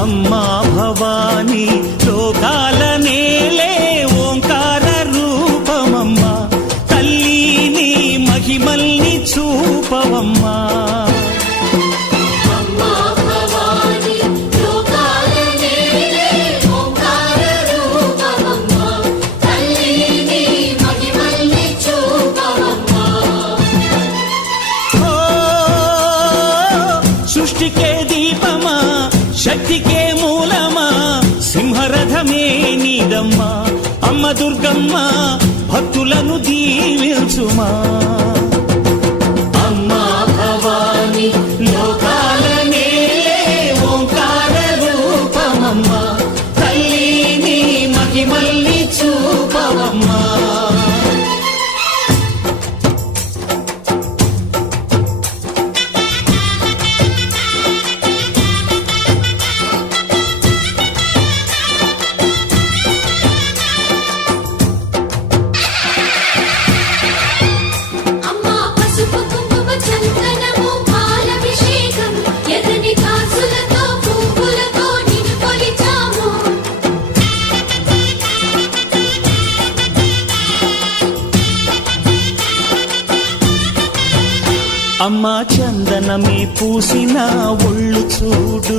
అమ్మా భవాని లోకాల నేలే ఓంకార రూపమమ్మా, తల్లి నీ మహిమల్ని చూపవమ్మా. సృష్టికే దీపమా, శక్తికే మూలమా, సింహరథమే నీదమ్మా. అమ్మ దుర్గమ్మ భక్తులను దీవించుమా. అమ్మా భవాని లోకాల నేలే ఓంకార రూపమమ్మా, తల్లి నీ మహిమల్ని చూపవమ్మా. అమ్మా చందనమే పూసిన ఒళ్ళు చూడు.